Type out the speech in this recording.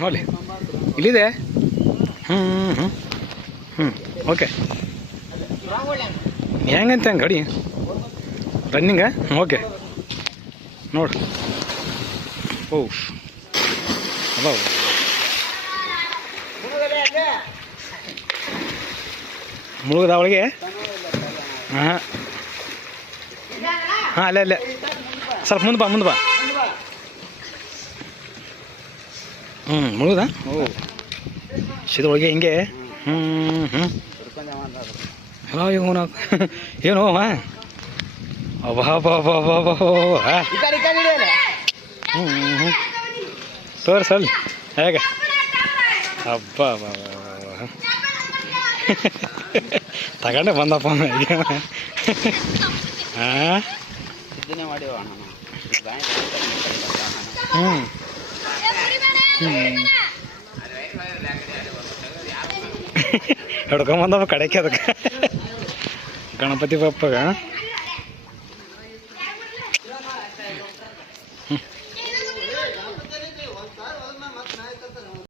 ನೋಡಲಿ ಇಲ್ಲಿದೆ? ಹ್ಞೂ ಹ್ಞೂ ಹ್ಞೂ ಓಕೆ. ಹೆಂಗಂತ ಹಂಗೆ ಗಾಡಿ? ರನ್ನಿಂಗ? ಓಕೆ. ನೋಡಿ. ಓ ಅದಾವ ಮುಳುಗದ ಅವಳಿಗೆ? ಹಾಂ. ಹಾಂ, ಅಲ್ಲೇ ಅಲ್ಲೇ. ಸ್ವಲ್ಪ ಮುಂದೆ ಬಾ ಮುಂದೆ ಬಾ. ಹ್ಞೂ ಮುಳುಗದ? ಓ ಸಿದ್ರೊಳಗೆ ಹಿಂಗೆ ಹ್ಞೂ ಹ್ಞೂ ಹಲೋ ಇವನು ಏನು ಅವ ಅಬ್ಬಾ ಬಾ ಬಾ ಬಾ ಬಾ ಹ್ಞೂ ಹ್ಞೂ ತೋರ್ಸಲ್ ಹೇಗೆ ಅಬ್ಬಾ ಬಾ ಬಾ ಬಾ ತಗೊಂಡೆ ಬಂದಪ್ಪ ಹಾಂ ಹ್ಞೂ ಹಿಡ್ಕೊಂಬಂದವ ಕಡೆಗೆ ಅದಕ್ಕೆ. ಗಣಪತಿ ಬಪ್ಪಗ.